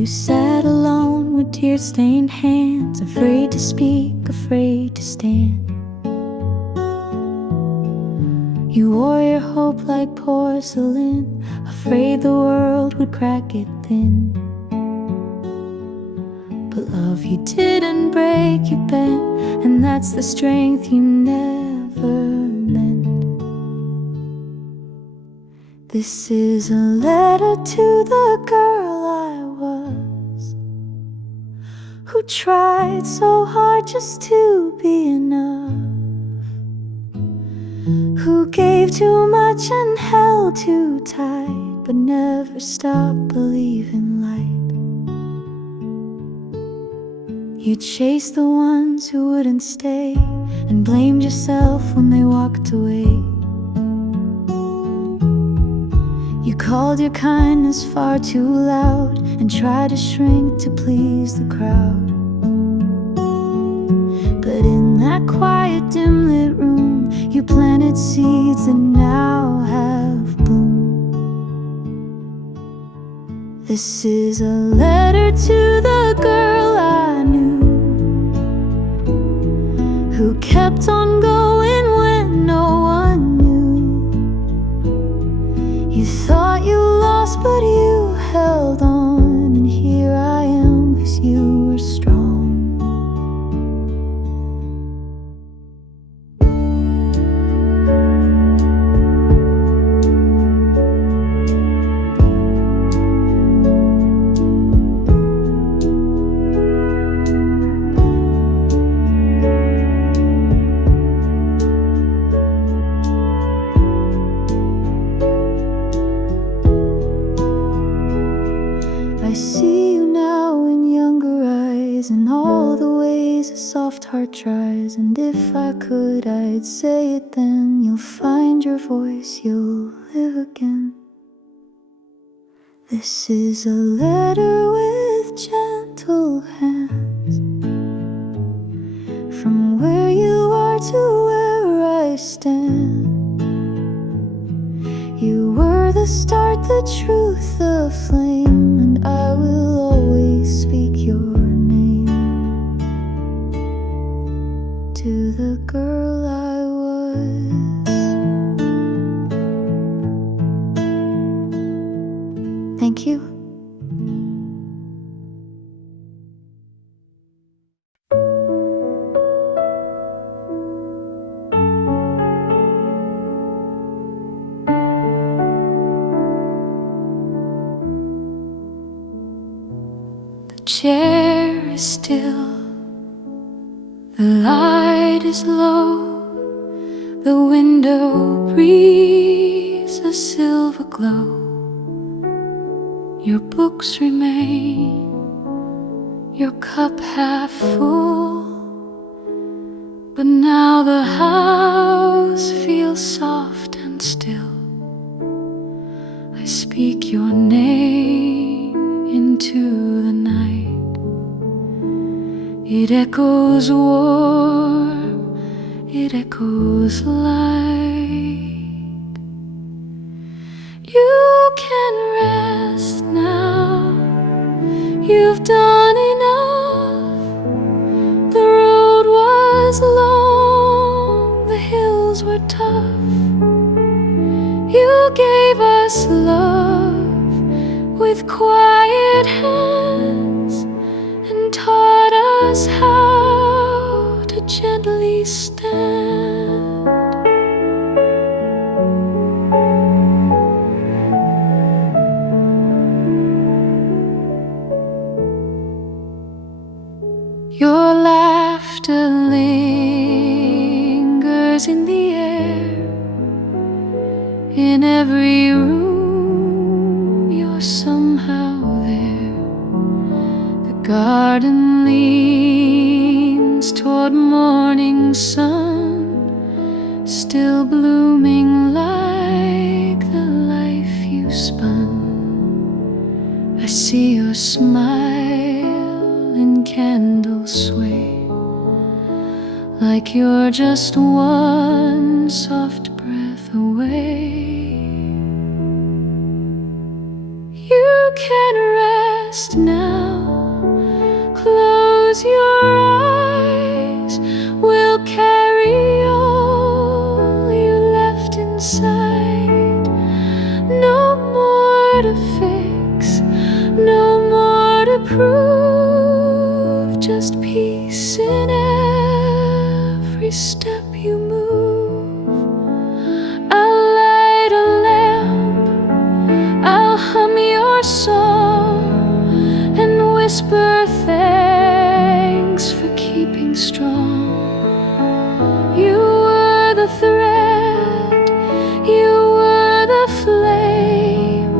You sat alone with tear-stained hands, afraid to speak, afraid to stand. You wore your hope like porcelain, afraid the world would crack it thin. But love, you didn't break, you bent, and that's the strength you never meant. This is a letter to the girl I was, who tried so hard just to be enough, who gave too much and held too tight, but never stopped believing light. You chased the ones who wouldn't stay, and blamed yourself when they walked away. You called your kindness far too loud, and tried to shrink to please the crowd. But in that quiet, dim-lit room, you planted seeds that now have bloomed. This is a letter to the girl I knew, who kept on going when no one knew. You thought you lost, but you held on, and here I am, 'cause you were strong. I see you now in younger eyes, and all the ways a soft heart tries. And if I could, I'd say it then. You'll find your voice, you'll live again. This is a letter with gentle hands, from where you are to where I stand. You were the start, the truth, the flame, and I will always speak your name. To the girl I was. Thank you. The chair is still, the light is low, the window breathes a silver glow. Your books remain, your cup half full, but now the house feels soft and still. I speak your name into the night. It echoes warm, it echoes light. You can rest now, you've done enough. The road was long, the hills were tough. You gave us love with quiet hands, and taught us how to gently stand. Your laughter lingers in the air. In every room you're somehow there. The garden leans toward morning sun, still blooming like the life you spun. I see your smile in candle sway, like you're just one soft breath away. You can rest now, inside. No more to fix, no more to prove, just peace in every step you move. I'll light a lamp, I'll hum your song and whisper thanks for keeping strong. You were the thread, you were the flame,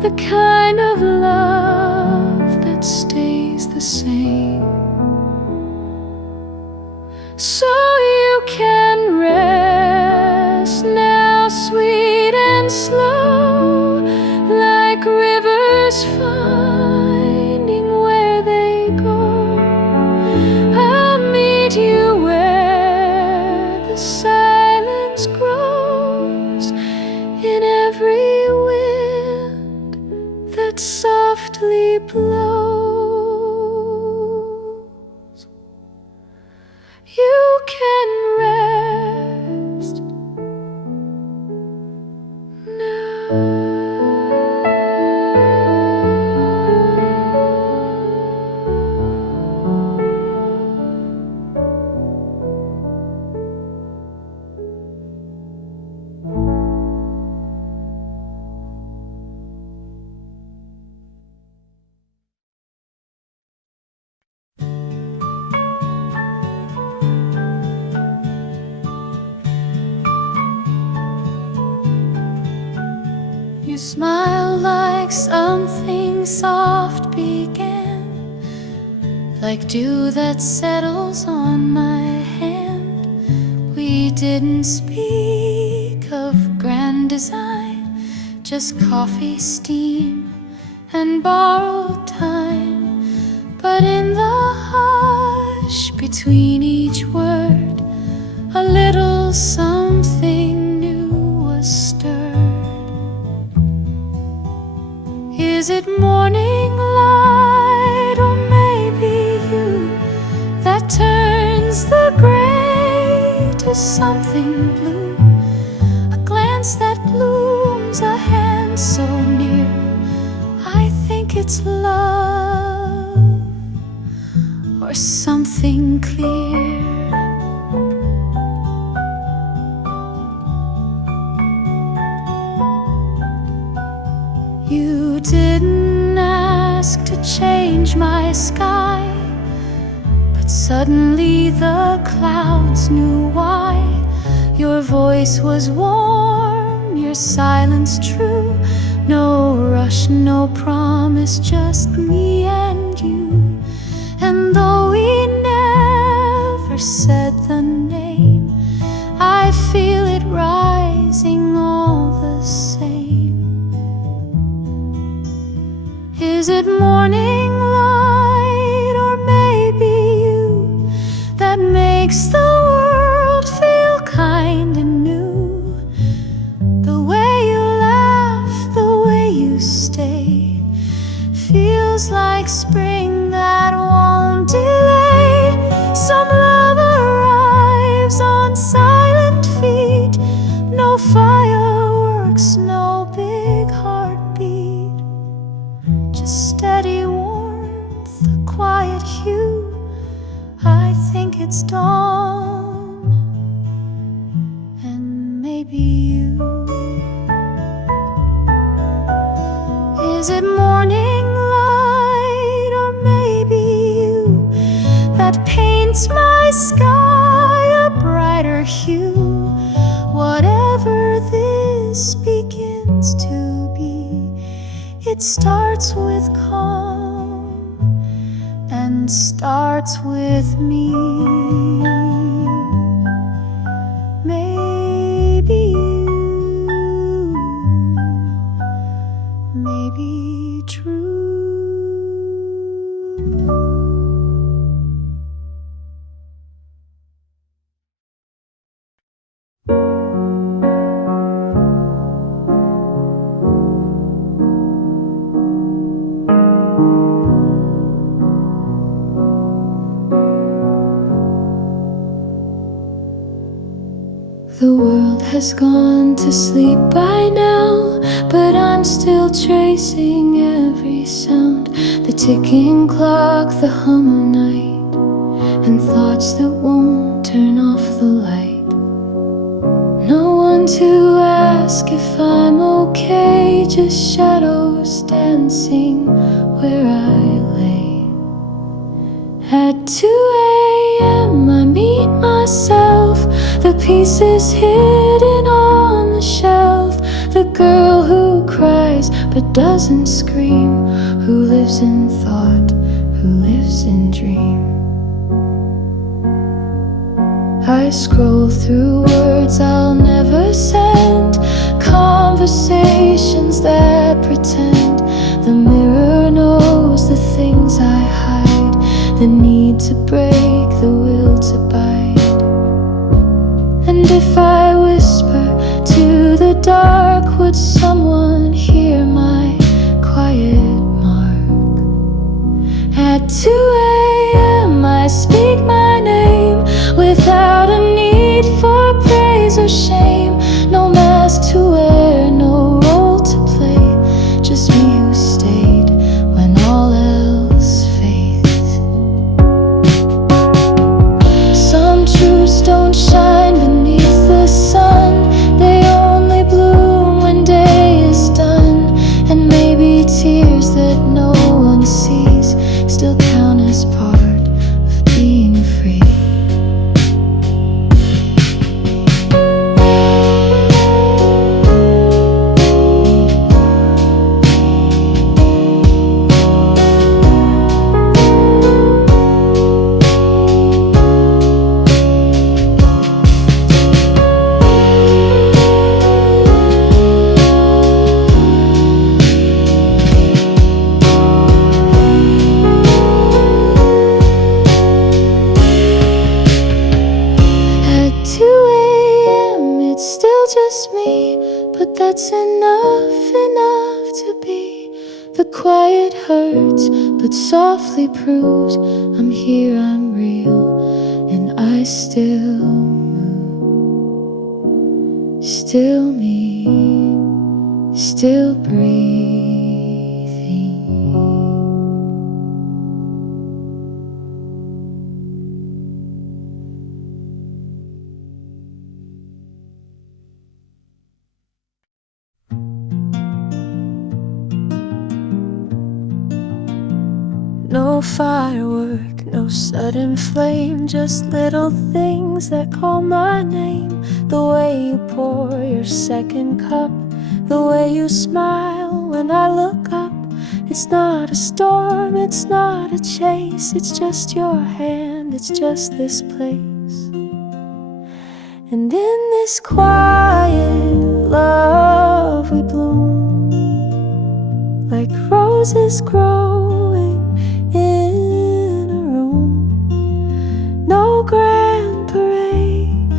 the kind of love that stays the same. So you can rest now, sweet and slow, like rivers finding where they go. I'll meet you where the silence grows, in every wind that softly blows. You can rest now. You smile like something soft began, like dew that settles on my hand. We didn't speak of grand design, just coffee, steam, and borrowed time. But in the hush between each word, a little something new was stirred. Is it morning light, or maybe you, that turns the gray to something blue? A glance that blooms, a hand so near. I think it's love, or something clear. You didn't ask to change my sky, but suddenly the clouds knew why. Your voice was warm, your silence true. No rush, no promise, just me and you. And though we never said the name, I feel it rising all the same. Is it morning light, or maybe you, that makes the world feel kind and new? The way you laugh, the way you stay, feels like spring that won't delay. Some love arrives on silent feet, no fireworks, no big heartbeat, just steady warmth, a quiet hue. I think it's dawn, and maybe you. Is it morning light, or maybe you, that paints my sky a brighter hue? Whatever this begins to be, it starts with calm and starts with me. Maybe you, maybe true. has gone to sleep by now, but I'm still tracing every sound. The ticking clock, the hum of night, and thoughts that won't turn off the light. No one to ask if I'm okay, just shadows dancing where I lay. At 2 a.m. I meet myself, the pieces hidden on the shelf. The girl who cries but doesn't scream, who lives in thought, who lives in dream. I scroll through words I'll never send, conversations that pretend. The mirror knows the things I hide, the need to break, the will to bite. And if I whisper to the dark, would someone hear my quiet mark? At 2 a.m. I speak my name without a need for praise or shame. No mask to wear, no role to play, just me who stayed when all else fades. Some truths don't shine beneath the sun, they only bloom when day is done. And maybe tears that no one sees still count as part of being free. Just me, but that's enough to be. The quiet hurts, but softly proves I'm here, I'm real, and I still move. Still me, still breathing. No firework, no sudden flame, just little things that call my name. The way you pour your second cup, the way you smile when I look up. It's not a storm, it's not a chase, it's just your hand, it's just this place. And in this quiet love we bloom, like roses growing in a room. No grand parade,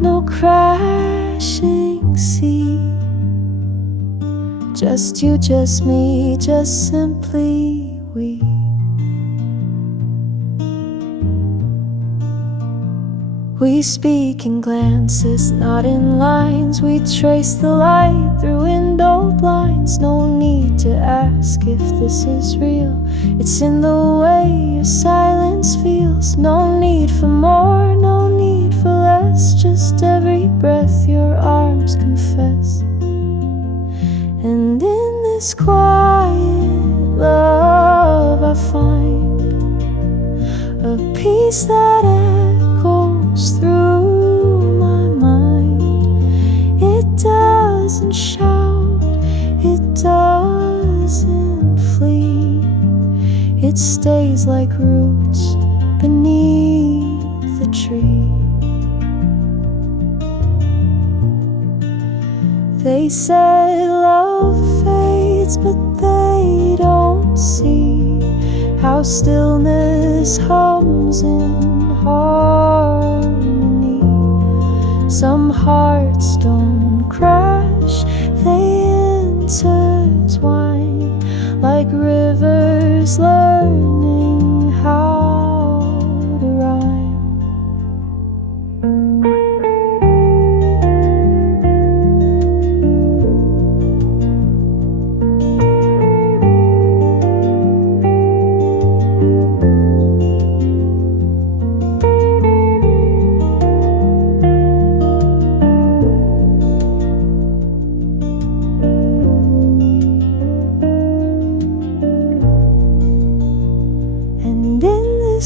no crashing sea, just you, just me, just simply we. We speak in glances, not in lines. We trace the light through window blinds. No need to ask if this is real, it's in the way your silence feels. No need for more, no need for less, just every breath your arms confess. And in this quiet love I find a peace that echoes through my mind. It doesn't shout, it doesn't flee, it stays like roots beneath the tree. They say love fades, but they don't see how stillness hums in harmony. Some hearts don't crash, they intertwine, like rivers learning how to rhyme.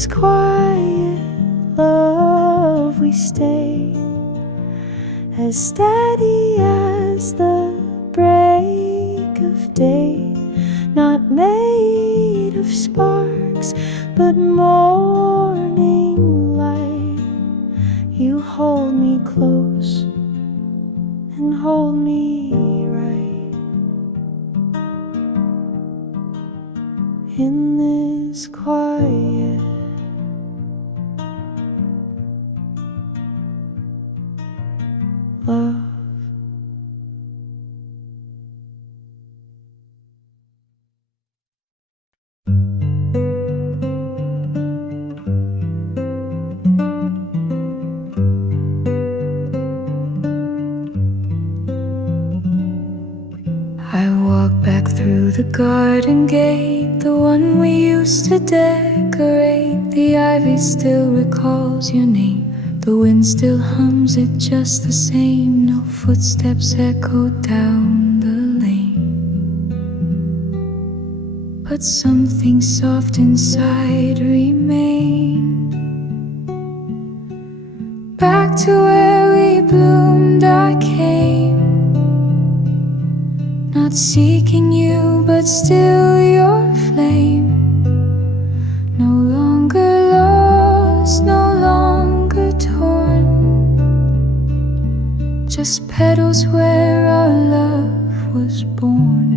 this quiet love we stay, as steady as the break of day, not made of sparks but morning light. You hold me close and hold me right in this quiet love. I walk back through the garden gate, the one we used to decorate. The ivy still recalls your name, the wind still hums it just the same. No footsteps echo down the lane, but something soft inside remained. Back to where we bloomed I came, not seeking you, but still your flame. No longer lost, no longer torn, just petals where our love was born.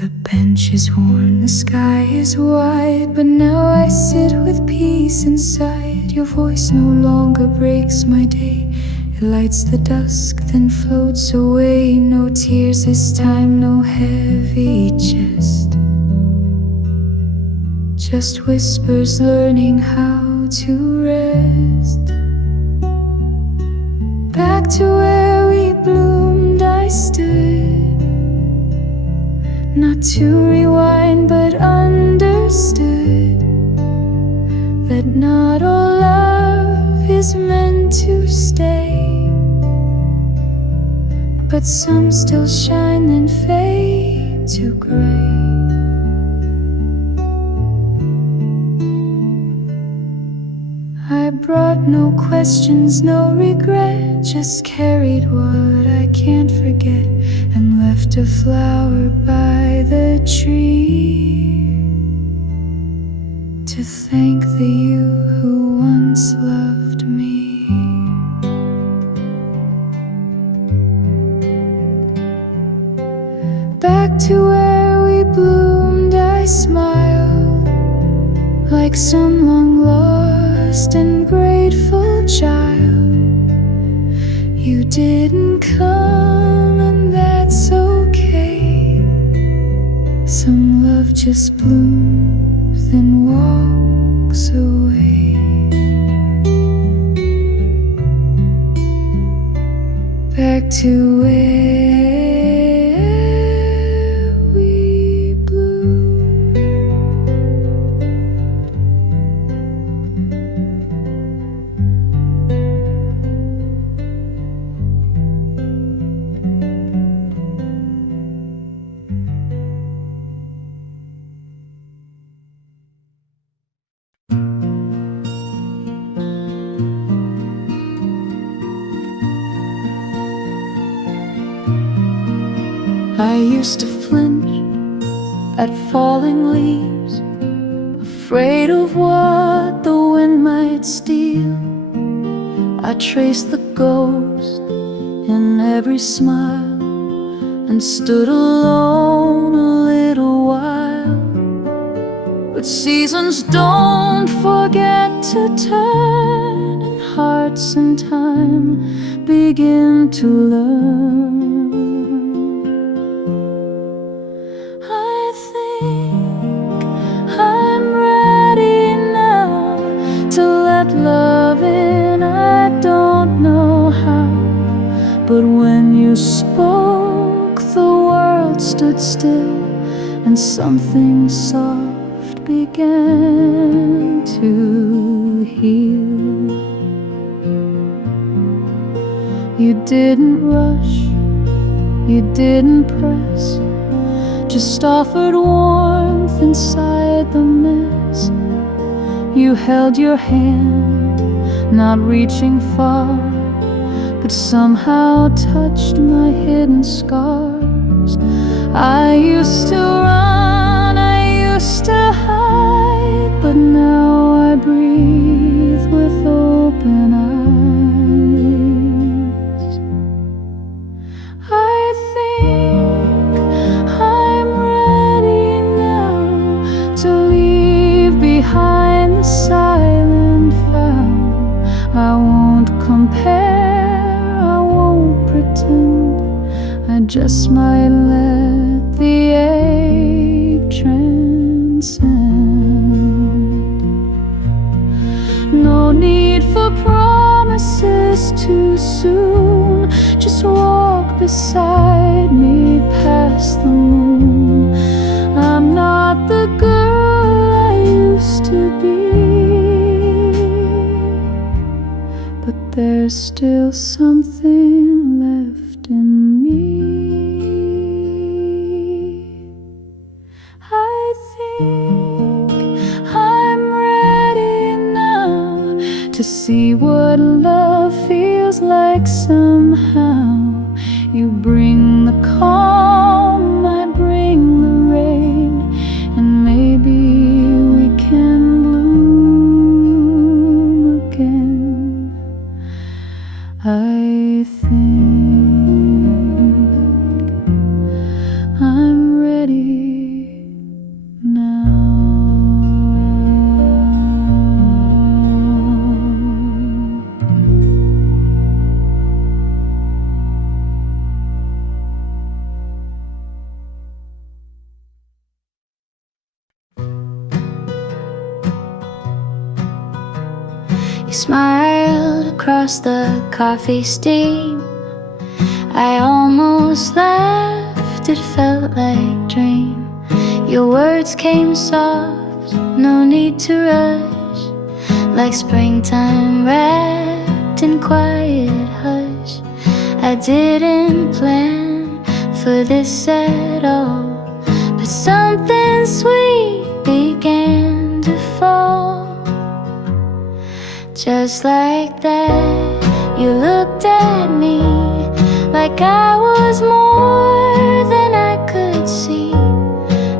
The bench is worn, the sky is wide, but now I sit with peace inside. Your voice no longer breaks my day, it lights the dusk, then floats away. No tears this time, no heavy chest, just whispers learning how to rest. Back to where we bloomed I stood, not to rewind but understood that not all love is meant to stay, but some still shine then fade to gray. I brought no questions, no regret, just carried what I can't forget, and left a flower by the tree to thank the you who once loved me. Back to where we bloomed I smiled, like some long lost and grateful child. You didn't come and that's okay, some love just blooms then walks away. Back to where we bloomed. I used to flinch at falling leaves, afraid of what the wind might steal. I traced the ghost in every smile and stood alone a little while. But seasons don't forget to turn, and hearts in time begin to learn. Love in, I don't know how, but when you spoke, the world stood still, and something soft began to heal. You didn't rush, you didn't press, just offered warmth inside the mess. You held your hand, not reaching far, but somehow touched my hidden scars. I used to run, I used to hide, but now I breathe with open eyes. I think I'm ready now to leave behind the silent vow. I won't compare, I won't pretend, I just might let the ache transcend. No need for promises too soon, just walk beside me past the moon. I'm not the girl I used to be, but there's still something left in me. I think I'm ready now to see what love feels like somehow. You bring the calm, I bring the rain, and maybe we can bloom again. I think I'm ready now. You smiled across the coffee steam. I almost laughed, it felt like dream. Your words came soft, no need to rush, like springtime wrapped in quiet hush. I didn't plan for this at all, but something sweet began to fall. Just like that, you looked at me like I was more than I could see.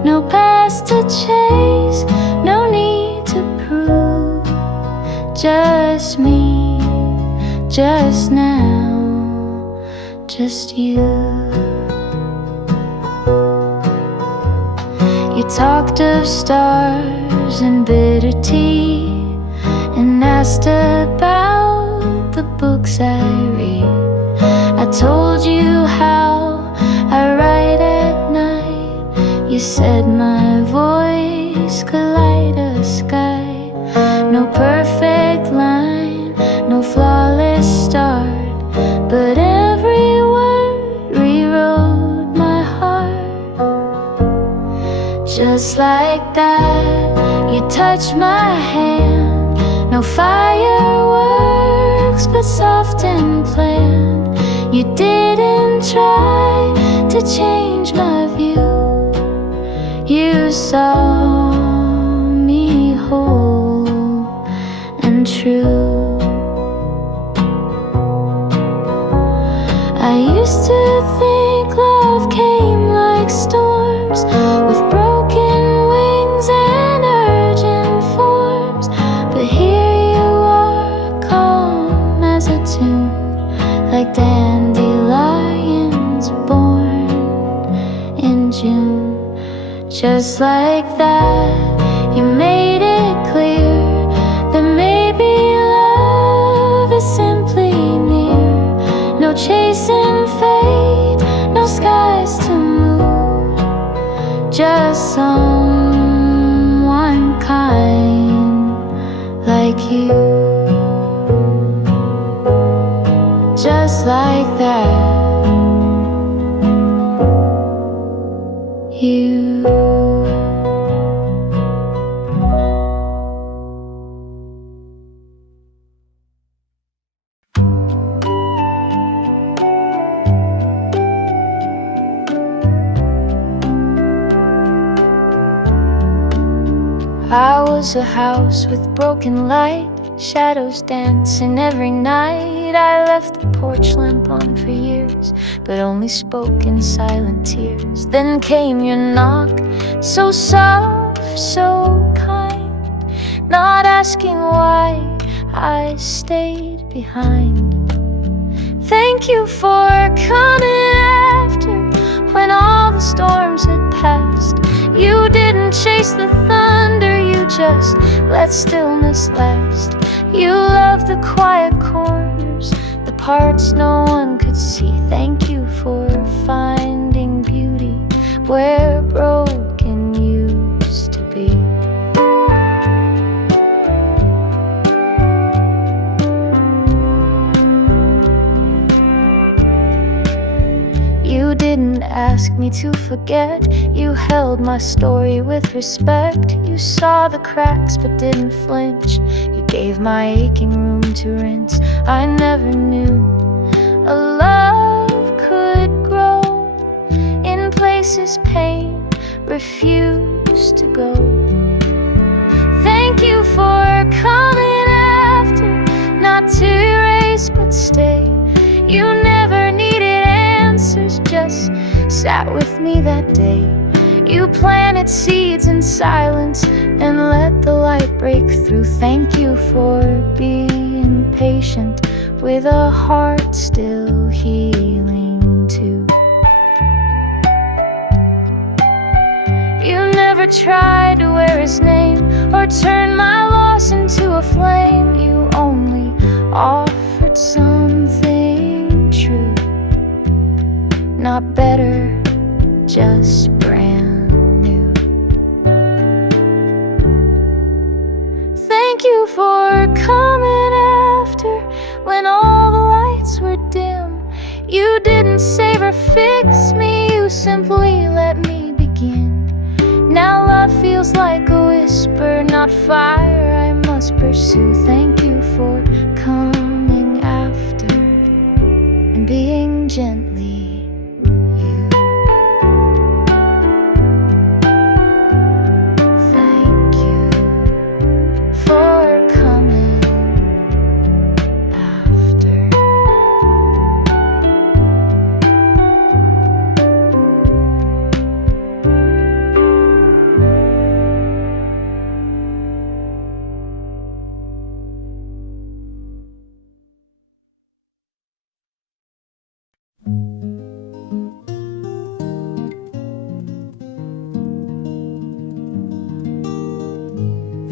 No past to chase, no need to prove. Just me, just now, just you. You talked of stars and bitter tea, and asked about the books I read. I told you how I write at night. You said my voice could light a sky. No perfect line, no flawless start, but every word rewrote my heart. Just like that, you touched my hand. No fireworks, but soft and planned. You didn't try to change my view. You saw me whole and true. I used to think love came like storms, with broken wings and urgent forms. But here you are, calm as a tune, like dandelions born in June. Just like that, you made it clear that maybe love is simply near. No chasing fate, no skies to move, just someone kind like you. Just like that, you. was a house with broken light, shadows dancing every night. I left the porch lamp on for years, but only spoke in silent tears. Then came your knock, so soft, so kind, not asking why I stayed behind. Thank you for coming after, when all the storms had passed. You didn't chase the thunder, you just let stillness last. You loved the quiet corners, the parts no one could see. Thank you for finding beauty where broken used to be. You didn't ask me to forget, you held my story with respect. You saw the cracks but didn't flinch, you gave my aching room to rinse. I never knew a love could grow in places pain refused to go. Thank you for coming after, not to erase but stay. You never needed answers, just sat with me that day. You planted seeds in silence and let the light break through. Thank you for being patient with a heart still healing too. You never tried to wear his name or turn my loss into a flame. You only offered something true, not better, just brand new. Thank you for coming after, when all the lights were dim. You didn't save or fix me, you simply let me begin. Now love feels like a whisper, not fire I must pursue. Thank you for coming after and being gently.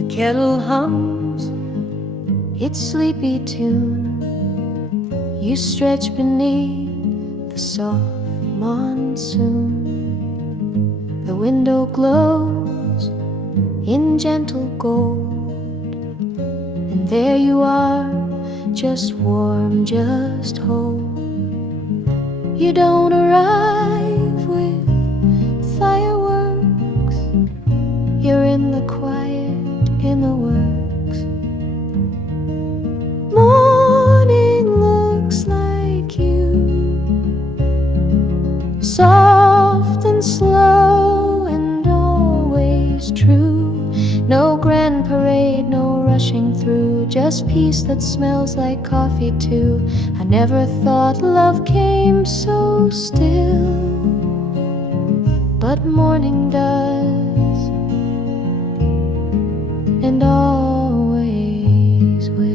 Kettle hums its sleepy tune. You stretch beneath the soft monsoon. The window glows in gentle gold, and there you are, just warm, just whole. You don't arrive with fireworks, you're in the quiet, in the works. Morning looks like you, soft and slow and always true. No grand parade, no rushing through, just peace that smells like coffee too. I never thought love came so still, but morning does, and always will.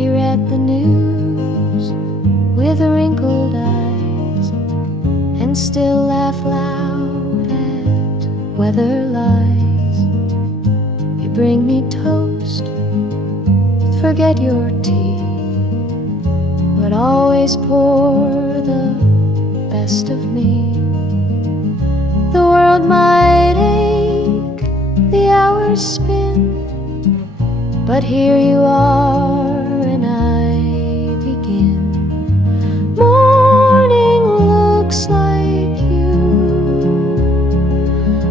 You read the news with wrinkled eyes and still laugh loud at weather lies. You bring me toast, forget your tea, but always pour the best of me. The world might ache, the hours spin, but here you are and I begin. Morning looks like you,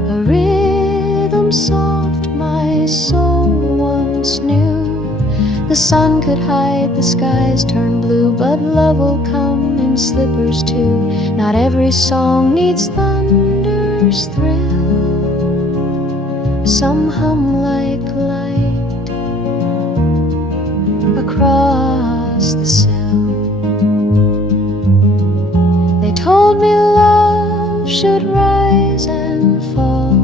a rhythm soft my soul once knew. The sun could hide, the skies turn blue, but love will come and slippers too. Not every song needs thunder's thrill. Some hum like light across the sill. They told me love should rise and fall,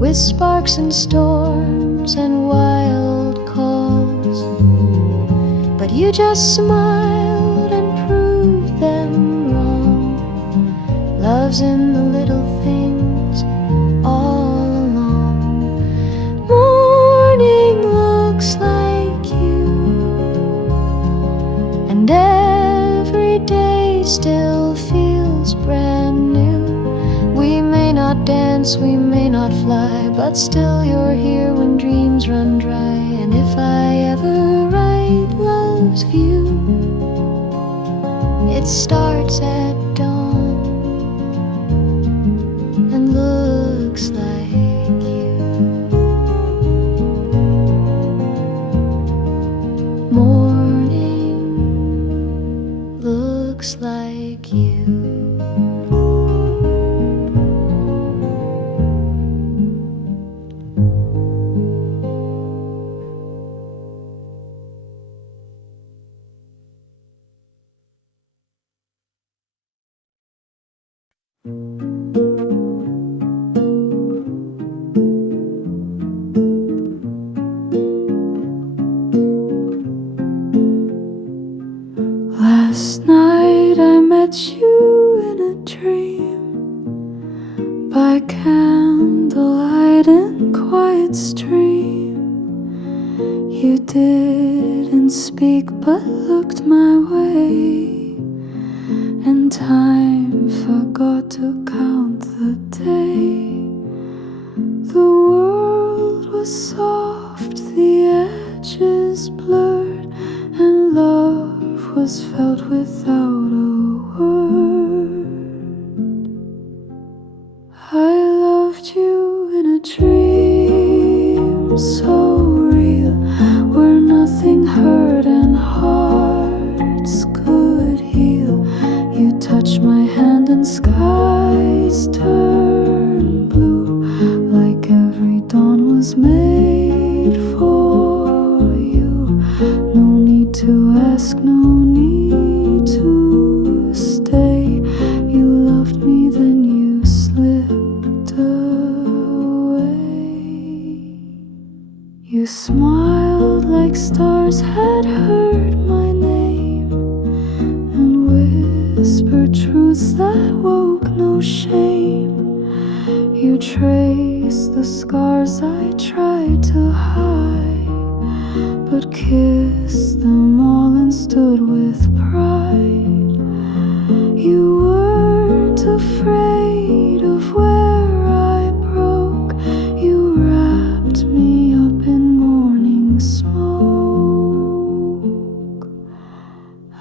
with sparks and storms and wild calls. But you just smiled and proved them wrong. Love's in the little things all along. Morning looks like you, and every day still feels brand new. We may not dance, we may not fly, but still you're here when dreams run dry. And if I ever write love's view, it starts at dawn and looks like you. Morning looks like you. Last night I met you in a dream, by candlelight in quiet stream. You didn't speak but looked my way, and time forgot to count the day. The world was soft, the edges blurred, and love was felt without a word. I loved you in a dream so real, where nothing hurt and hearts could heal. You touched my hand and skies turned blue, like every dawn was made for you. No need to ask, no need to stay. You loved me, then you slipped away. You smiled like stars had heard my name, and whispered truths that woke no shame. You traced the scars I tried to hide, but kissed them all and stood with pride. You weren't afraid of where I broke. You wrapped me up in morning smoke.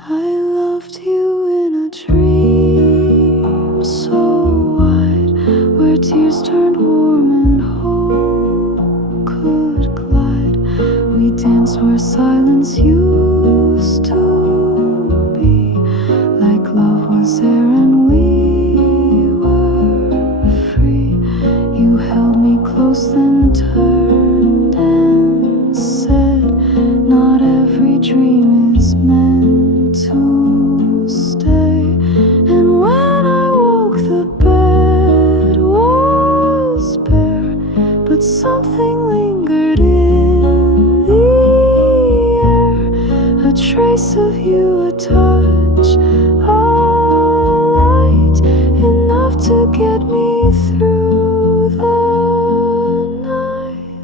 I loved you in a dream so wide, where tears turned warm and hope could glide. We danced where silence used to be, like love was there and we were free. You held me close, then turned and said, not every dream is meant to stay. And when I woke, the bed was bare, but something lingered in the air. A trace of you, a touch, a light, enough to get me through the night.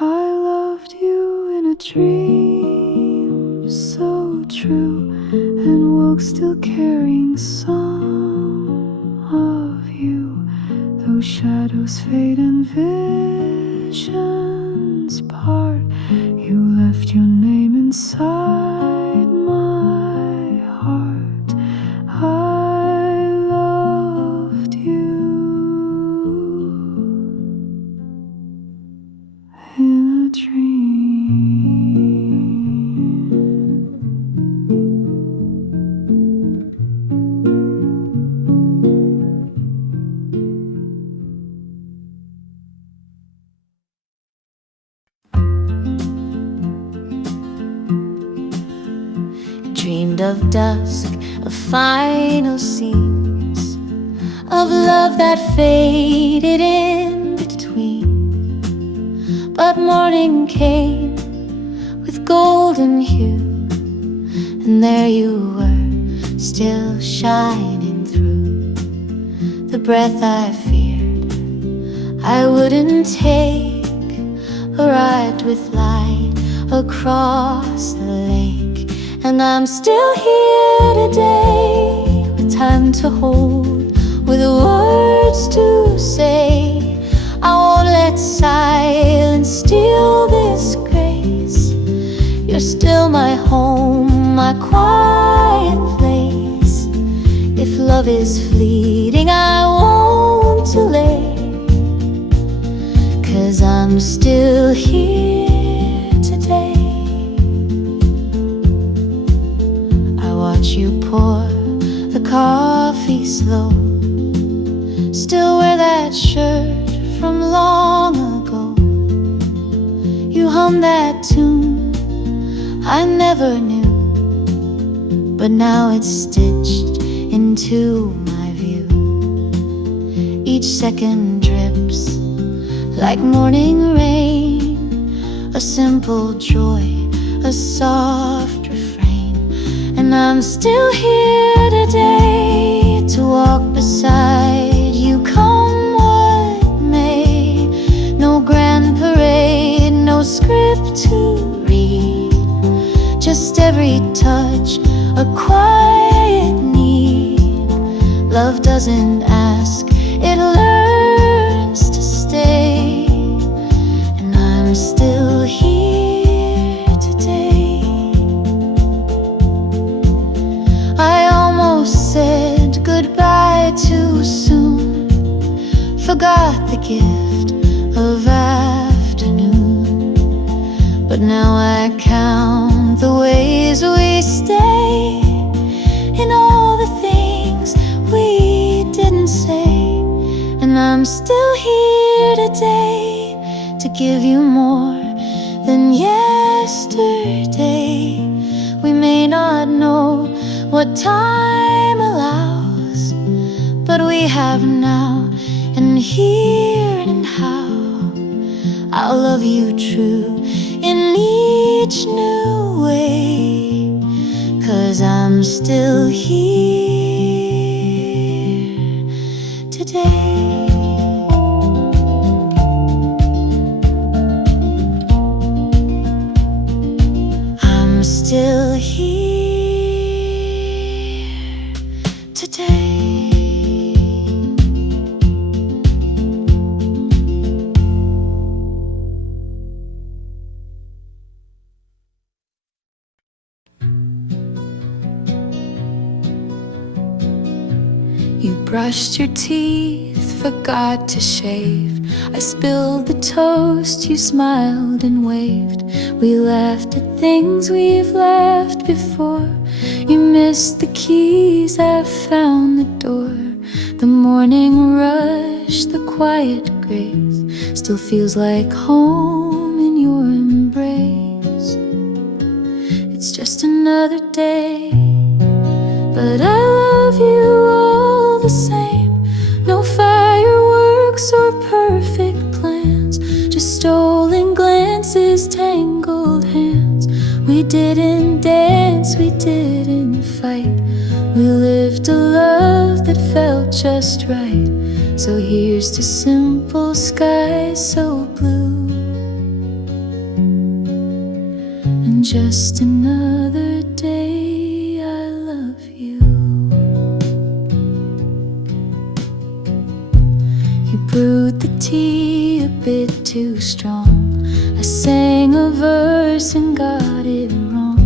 I loved you in a dream so true, and woke still carrying some of you. Those shadows fade and visions part. You left your name inside my heart. I loved you in a dream. end of dusk, of final scenes of love that faded in between. But morning came with golden hue, and there you were, still shining through. The breath I feared I wouldn't take, a ride with light across the lake. And I'm still here today, with time to hold, with words to say. I won't let silence steal this grace. You're still my home, my quiet place. If love is fleeting, I won't delay, 'cause I'm still here today. I watch you pour the coffee slow, still wear that shirt from long ago. You hum that tune I never knew, but now it's stitched into my view. Each second drips like morning rain, a simple joy, a soft refrain. And I'm still here today to walk beside you, come what may. No grand parade, no script to read, just every touch, a quiet need. Love doesn't ask, it learns to stay. And I'm still here today. I almost said goodbye too soon, forgot the gift of afternoon. But now I count the ways we stay, in all the things we didn't say. And I'm still here today to give you more than yesterday. We may not know what time allows, but we have now and here and how. I'll love you true in each new way, 'cause I'm still here today. I'm still here today. You brushed your teeth, forgot to shave. I spilled the toast, you smiled and waved. We laughed at things we've laughed before. You missed the keys, I found the door. The morning rush, the quiet grace, still feels like home in your embrace. It's just another day, but I love you all the same. No fireworks or perfect plans, just stolen glances, tangled hands. We didn't dance, we didn't fight. We lived a love that felt just right. So here's to simple skies so blue, and just another day. I love you. You brewed the tea a bit too strong. I sang a verse and got it wrong.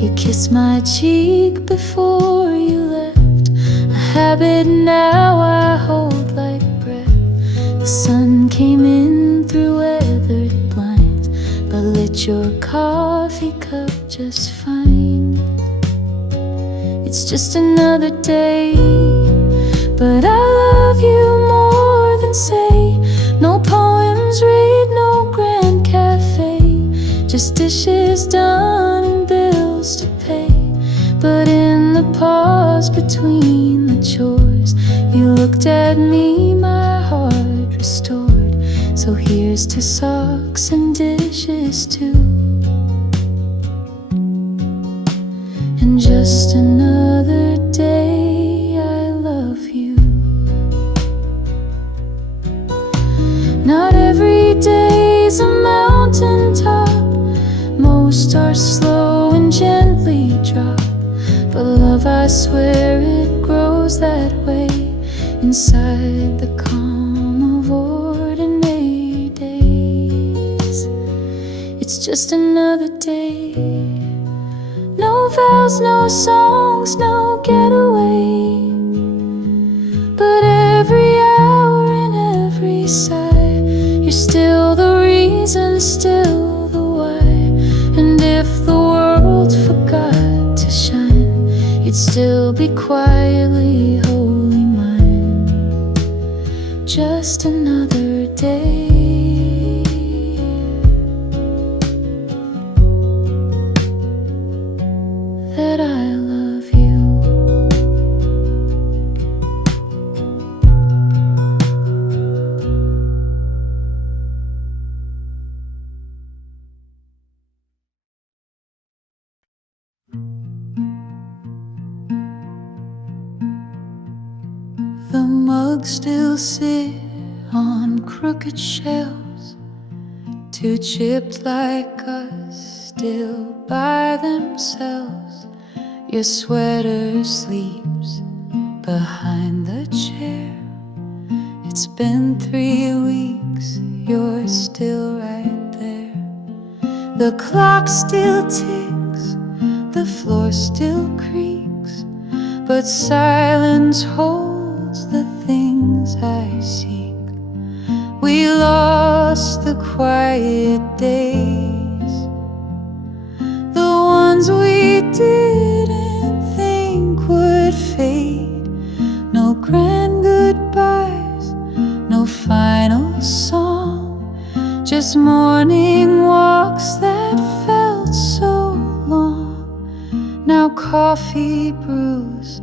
You kissed my cheek before you left, a habit now I hold like breath. The sun came in through weathered blinds, but lit your coffee cup just fine. It's just another day, but I love you more than say. No poems read, no grand cafe, just dishes done and bills to pay. But pause between the chores. You looked at me, my heart restored. So here's to socks and dishes too, and just another day. I love you. Not every day's a mountaintop. Most are slow and gently drop. But love, I swear it grows that way inside the calm of ordinary days. It's just another day. No vows, no songs, no getaway. But every hour and every sigh, you're still the reason, still the why. And if the world forgot to shine, you'd still be quietly wholly mine. Just another day that I love you. The mugs still sit on crooked shelves. Two chipped like us, still by themselves. Your sweater sleeps behind the chair. It's been 3 weeks, you're still right there. The clock still ticks, the floor still creaks, but silence holds the things I seek. We lost the quiet days, the ones we didn't think would fade. No grand goodbyes, no final song, just morning walks that felt so long. Now coffee brews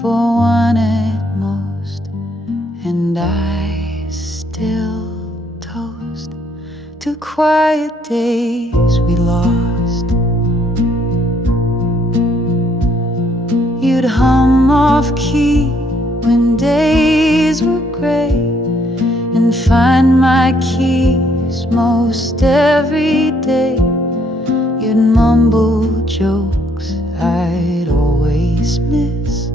for one at most, and I still toast to quiet days we lost. You'd hum off key when days were gray, and find my keys most every day. You'd mumble jokes I'd always miss,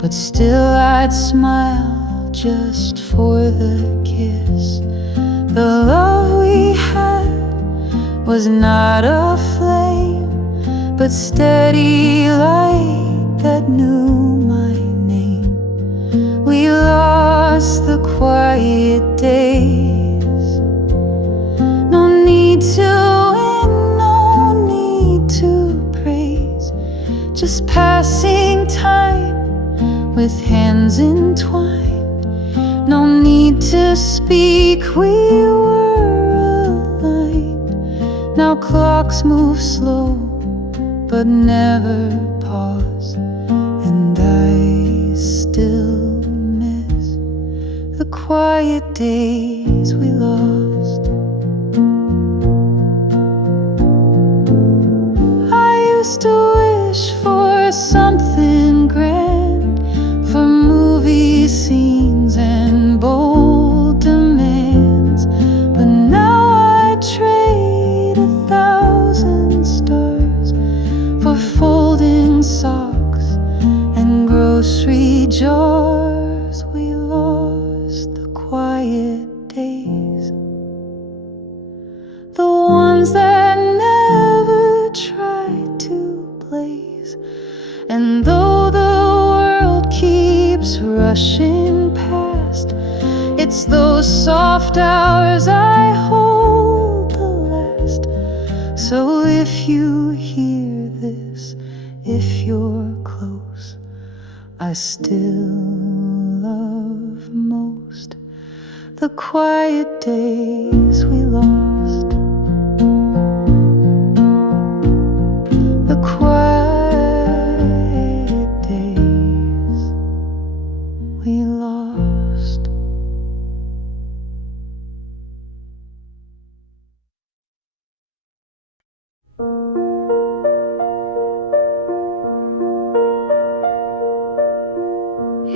but still I'd smile just for the kiss. The love we had was not a flame, but steady light that knew my name. We lost the quiet days. No need to win, no need to praise, just passing time with hands entwined. No need to speak, we were aligned. Now clocks move slow, but never pause, and I still miss the quiet days we lost. I used to wish for something grand, for movie scenes and bold demands, but now I trade 1,000 stars for folding socks and grocery jars. We lost the quiet days, the ones that never tried to blaze. And though the world keeps rushing past, it's those soft hours I hold the last. So if you hear this, if you're close, I still love most the quiet days we lost. The quiet days.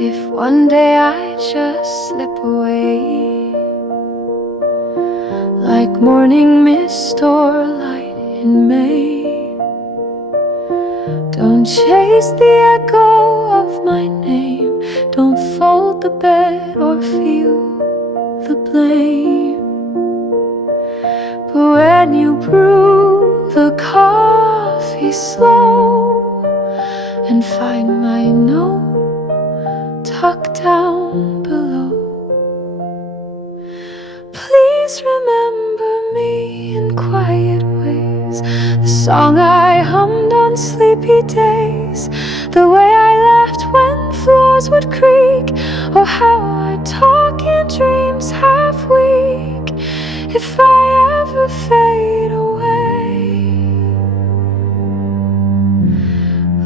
If one day I just slip away, like morning mist or light in May, don't chase the echo of my name, don't fold the bed or feel the blame. But when you brew the coffee slow and find my note tucked down below, please remember me in quiet ways, the song I hummed on sleepy days, the way I laughed when floors would creak, or how I talk in dreams half weak. If I ever fade away,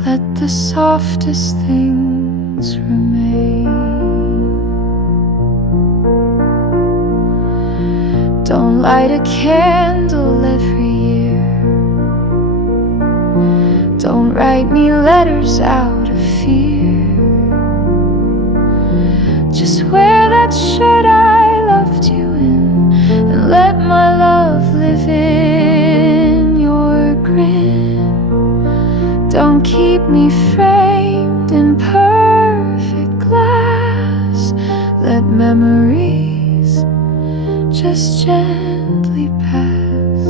let the softest things remain. Don't light a candle every year, don't write me letters out of fear. Just wear that shirt I loved you in, and let my love live in your grin. Don't keep me framed in perfect glass, let memories just gently pass.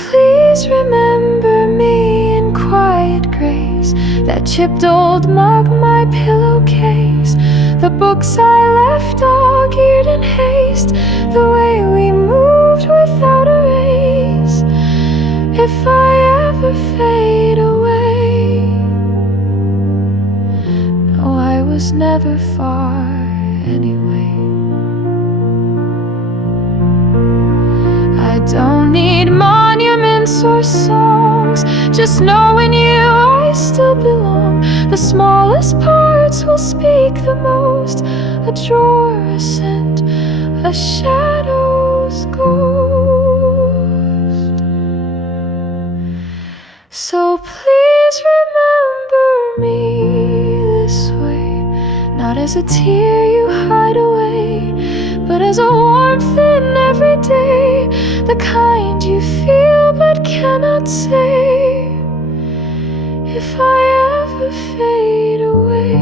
Please remember me in quiet grace, that chipped old mug, my pillowcase, the books I left dog-eared in haste, the way we moved without a race. If I ever fade away, no, I was never far anyway. I don't need monuments or songs, just knowing you I still belong. The smallest parts will speak the most, a drawer, a scent, a shadow's ghost. So please remember me this way, not as a tear you hide away, but as a warmth in every day, the kind you feel but cannot say. If I ever fade away,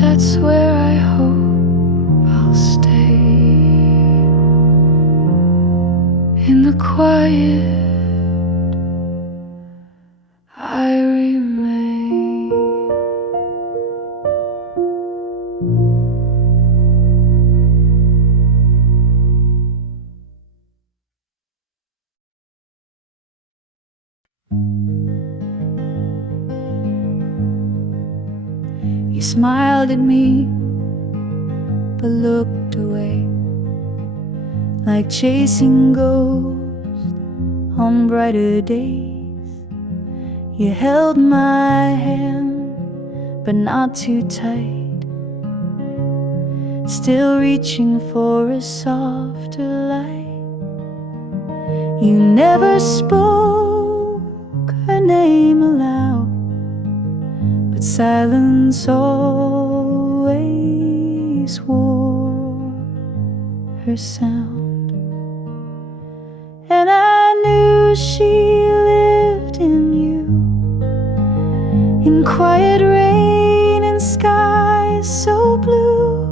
that's where I hope I'll stay, in the quiet I remain. You smiled at me, but looked away, like chasing ghosts on brighter days. You held my hand, but not too tight, still reaching for a softer light. You never spoke her name aloud, but silence always wore her sound. And I knew she lived in you, in quiet rain and skies so blue,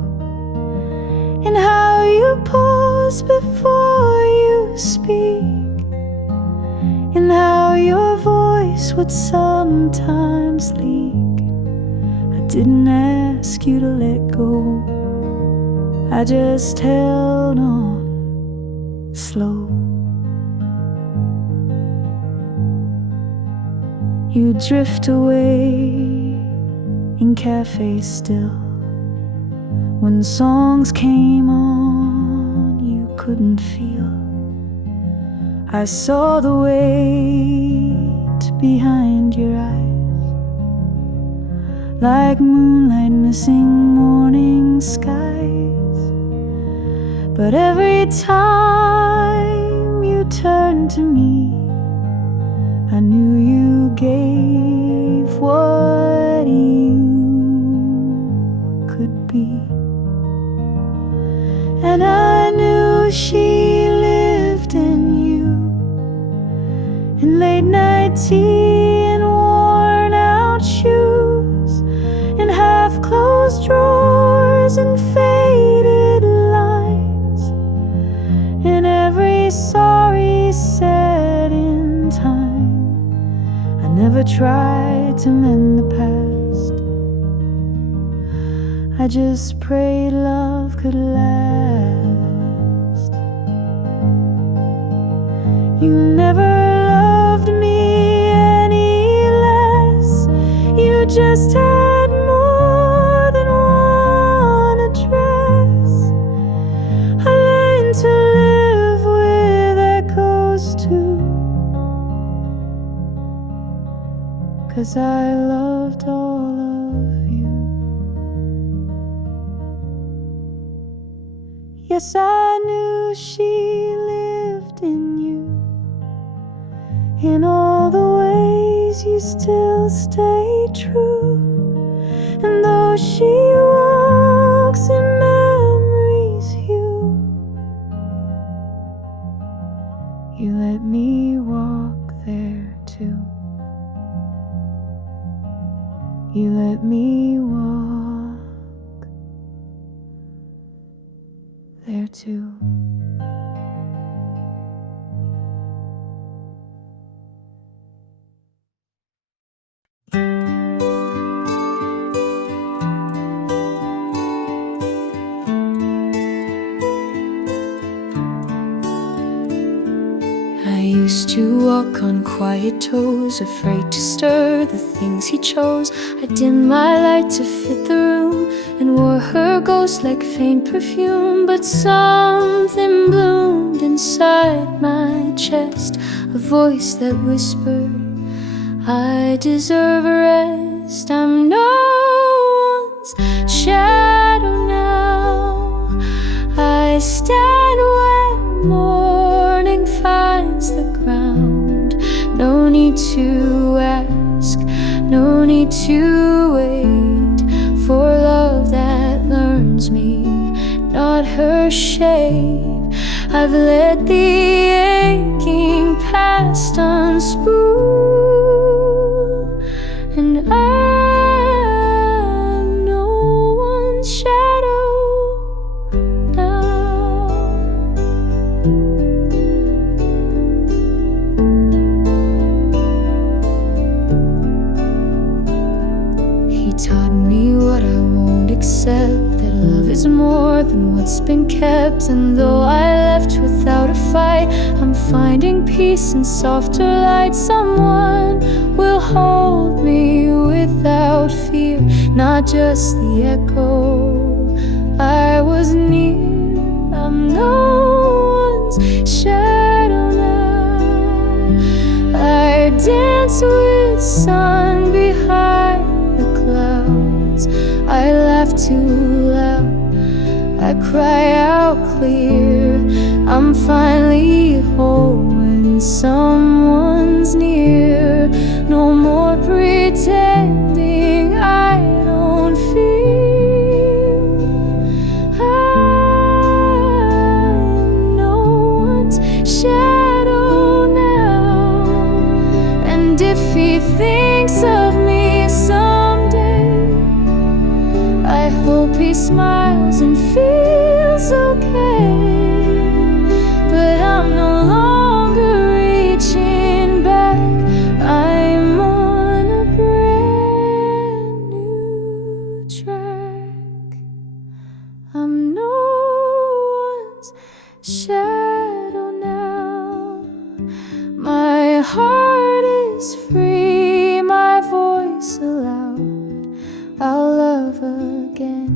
in how you pause before you speak, in how your voice would sometimes leak. I didn't ask you to let go, I just held on slow. You drift away in cafes still, when songs came on you couldn't feel. I saw the weight behind your eyes, like moonlight missing morning skies. But every time you turned to me, I knew you gave could be. And I knew she lived in you, in late night tea and worn out shoes, in half-closed drawers and faded lines, in every sorry said in time. I never tried to mend the past, I just prayed love could last. You never loved me any less, you just had more than one address. I learned to live with echoes too, 'cause I loved all of you. Yes, I knew she lived in you, in all the ways you still stay true. And though she walks in memory's hue, you let me walk there too. You let me walk there too. I used to walk on quiet toes, afraid to stir the things he chose. I dimmed my light to fit the room and wore her ghost like faint perfume. But something bloomed inside my chest, a voice that whispered, I deserve a rest. I'm no one's shadow now. I stand where morning finds the ground. No need to ask, no need to wait for love that learns me, not her shape. I've let the aching past unspool, and I'm no one's shadow now. He taught me what I won't accept, that love is more than what's been kept. And though I left without a fight, I'm finding peace in softer light. Someone will hold me without fear, not just the echo I was near. I'm no one's shadow now. I dance with sun behind the clouds. I laugh too loud, I cry out clear. I'm finally whole when someone's near. No more pretending I don't feel. I'm no one's shadow now. And if he thinks of me someday, I hope he smiles and feels okay. But I'm no longer reaching back, I'm on a brand new track. I'm no one's shadow now. My heart is free, my voice aloud. I'll love again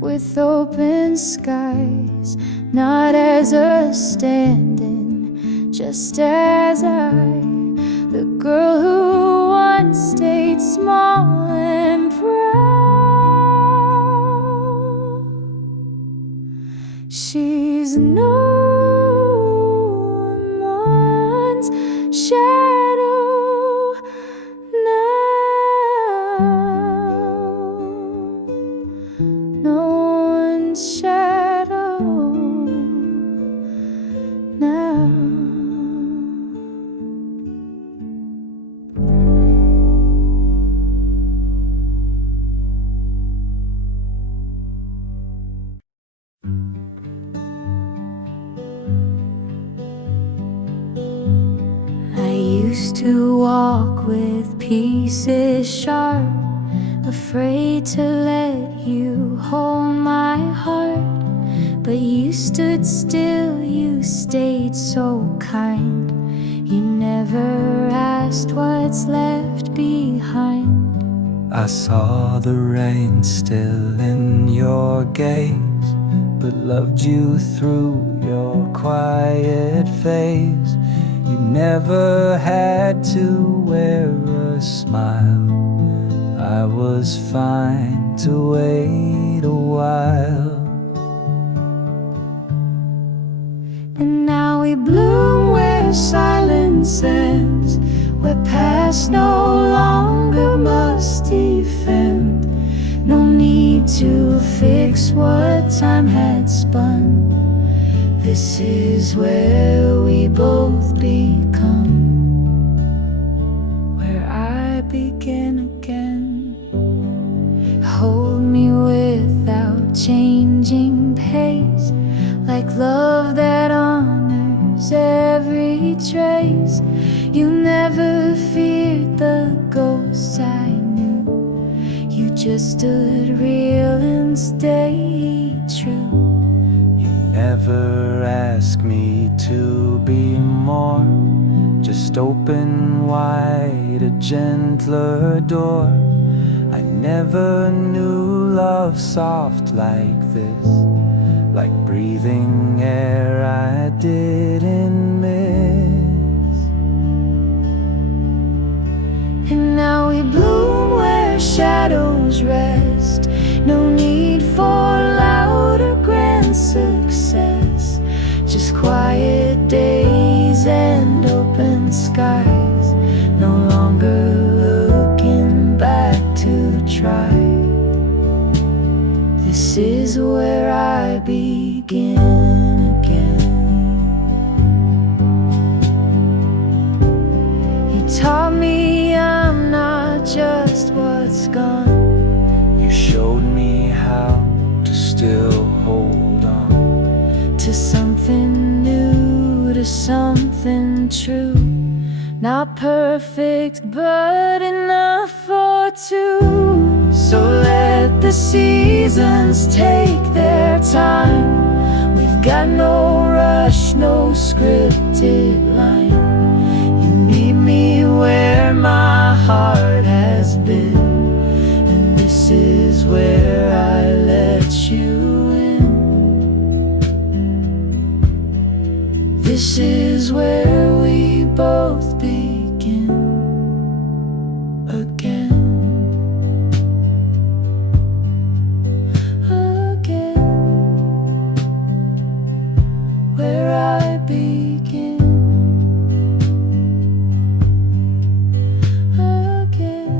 with open skies, not as a stand-in, just as I, the girl who once stayed small and proud. She's no one's shadow now. season's shadow now. I used to walk with pieces sharp, afraid to let you hold my heart. But you stood still, you stayed so kind. You never asked what's left behind. I saw the rain still in your gaze, but loved you through your quiet phase. You never had to wear a smile. I was fine to wait a while. And now we bloom where silence ends, where past no longer must defend. No need to fix what time had spun. This is where we both become, where I begin again. Hold me without changing pace, like love that honors every trace. You never feared the ghosts I knew. You just stood real and stayed true. You never asked me to be more, just open wide a gentler door. I never knew love soft like this, like breathing air I didn't miss. And now we bloom where shadows rest. No need for loud or grand success, just quiet days and open skies. No longer looking back to try. This is where I begin again. You taught me I'm not just what's gone. You showed me how to still hold on to something new, to something true. Not perfect, but enough for two. So let the seasons take their time. We've got no rush, no scripted line. You meet me where my heart has been, and this is where I let you in. This is where we both begin again. Where I begin again.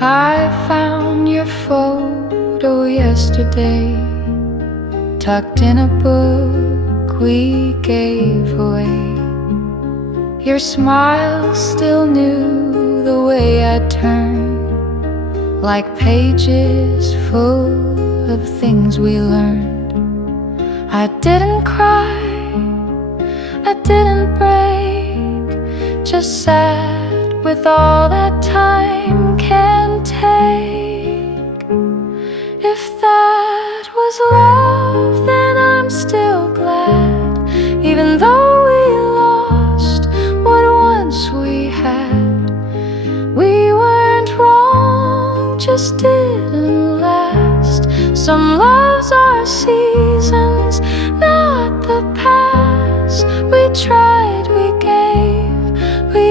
I found your photo yesterday, tucked in a book we gave away. Your smile still knew the way I'd turn, like pages full of things we learned. I didn't cry, I didn't break, just sat with all that time can take. If that was love, then I'm still glad, even though we lost what once we had. We weren't wrong, just didn't last. Some loves are seasons, not the past. We tried, we gave, we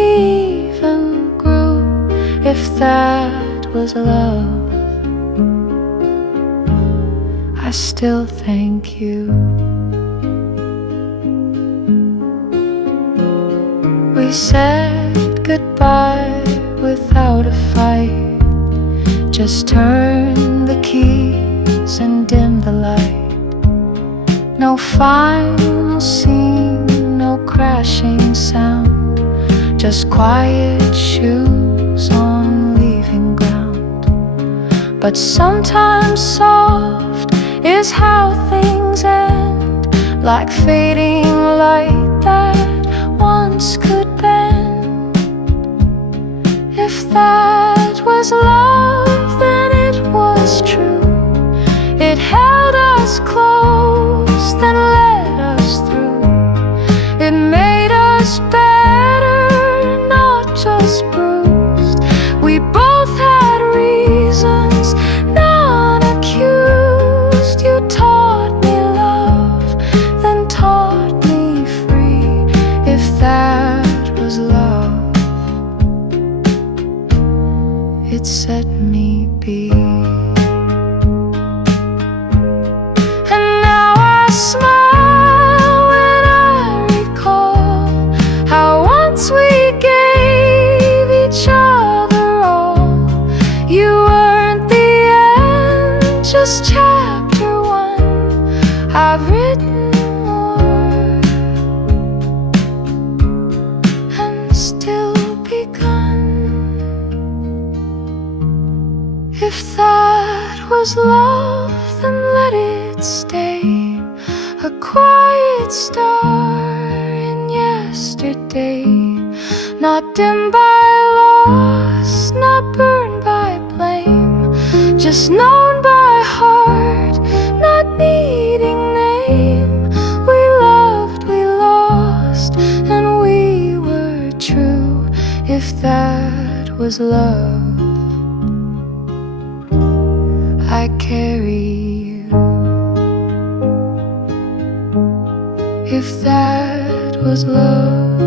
even grew. If that was love, I still thank you. We said goodbye without a fight, just turn the keys and dim the light. No final scene, no crashing sound, just quiet shoes on leaving ground. But sometimes soft is how things end, like fading light that once could bend. If that was love, then it was true. It held us close, then led us through. It made us better, not just bruised. We both had reasons, none accused. You taught me love, then taught me free. If that was love, it set me be. And now I smile when I recall how once we gave each other all. You weren't the end, just chapter one. I've written more and still begun. If that was love, then let it stay, a quiet star in yesterday, not dimmed by loss, not burned by blame, just known by heart, not needing name. We loved, we lost, and we were true. If that was love, I carry you. If that was love,